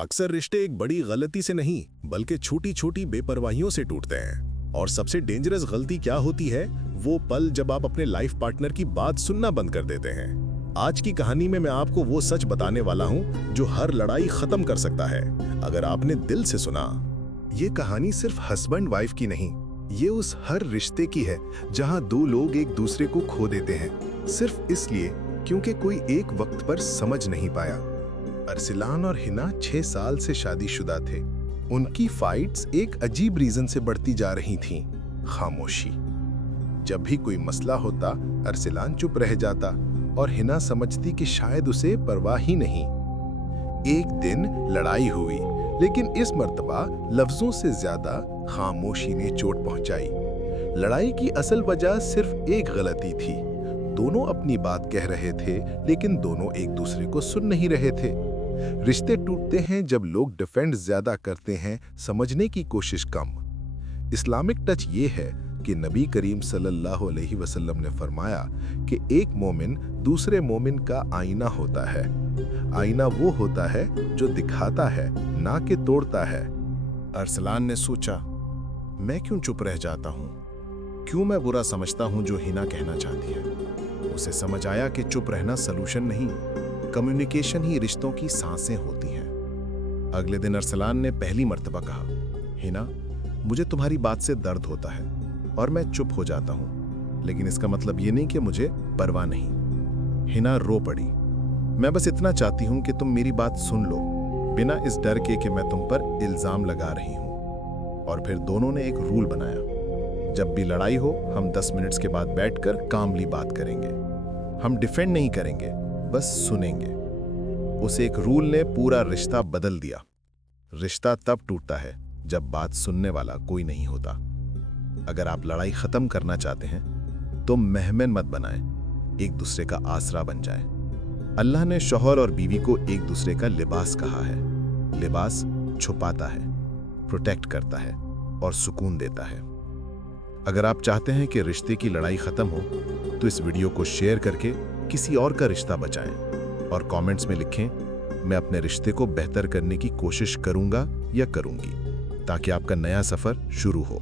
अक्सर रिश्ते एक बड़ी गलती से नहीं बल्कि छोटी छोटी बेपरवाहियों से टूटते हैं। और सबसे डेंजरस गलती क्या होती है, वो पल जब आप अपने लाइफ पार्टनर की बात सुनना बंद कर देते हैं। आज की कहानी में मैं आपको वो सच बताने वाला हूँ जो हर लड़ाई खत्म कर सकता है, अगर आपने दिल से सुना। ये कहानी सिर्फ हस्बैंड वाइफ की नहीं, ये उस हर रिश्ते की है जहां दो लोग एक दूसरे को खो देते हैं, सिर्फ इसलिए क्योंकि कोई एक वक्त पर समझ नहीं पाया। अरसलान और हिना 6 साल से शादीशुदा थे। उनकी फाइट्स एक अजीब रीजन से बढ़ती जा रही थीं, खामोशी। जब भी कोई मसला होता, अरसलान चुप रह जाता और हिना समझती कि शायद उसे परवाह ही नहीं। एक दिन लड़ाई हुई, लेकिन इस मर्तबा लफ्जों से ज्यादा खामोशी ने चोट पहुंचाई। लड़ाई की असल वजह सिर्फ एक गलती थी। दोनों अपनी बात कह रहे थे, लेकिन दोनों एक दूसरे को सुन नहीं रहे थे। रिश्ते टूटते हैं जब लोग डिफेंड ज्यादा करते हैं, समझने की कोशिश कम। इस्लामिक टच ये है कि नबी करीम सल्लल्लाहु अलैहि वसल्लम ने फरमाया कि एक मोमिन दूसरे मोमिन का आईना होता है। आईना वो होता है जो दिखाता है, ना कि तोड़ता है। अरसलान ने सोचा, मैं क्यों चुप रह जाता हूँ? क्यों मैं बुरा समझता हूँ जो हिना कहना चाहती है? उसे समझ आया कि चुप रहना सलूशन नहीं, कम्युनिकेशन ही रिश्तों की सांसें होती हैं। अगले दिन अरसलान ने पहली मर्तबा कहा, हिना, मुझे तुम्हारी बात से दर्द होता है और मैं चुप हो जाता हूँ, लेकिन इसका मतलब ये नहीं कि मुझे परवाह नहीं। हिना रो पड़ी। मैं बस इतना चाहती हूँ कि तुम मेरी बात सुन लो, बिना इस डर के कि मैं तुम पर इल्जाम लगा रही हूँ। और फिर दोनों ने एक रूल बनाया, जब भी लड़ाई हो हम 10 मिनट्स के बाद बैठकर कामली बात करेंगे। हम डिफेंड नहीं करेंगे, बस सुनेंगे। उस एक रूल ने पूरा रिश्ता बदल दिया। रिश्ता तब टूटता है जब बात सुनने वाला कोई नहीं होता। अगर आप लड़ाई खत्म करना चाहते हैं तो मेहमान मत बनाएं, एक दूसरे का आसरा बन जाएं। अल्लाह ने शौहर और बीवी को एक दूसरे का लिबास कहा है। लिबास छुपाता है, प्रोटेक्ट करता है और सुकून देता है। अगर आप चाहते हैं कि रिश्ते की लड़ाई खत्म हो तो इस वीडियो को शेयर करके किसी और का रिश्ता बचाएं और कमेंट्स में लिखें, मैं अपने रिश्ते को बेहतर करने की कोशिश करूंगा या करूंगी, ताकि आपका नया सफर शुरू हो।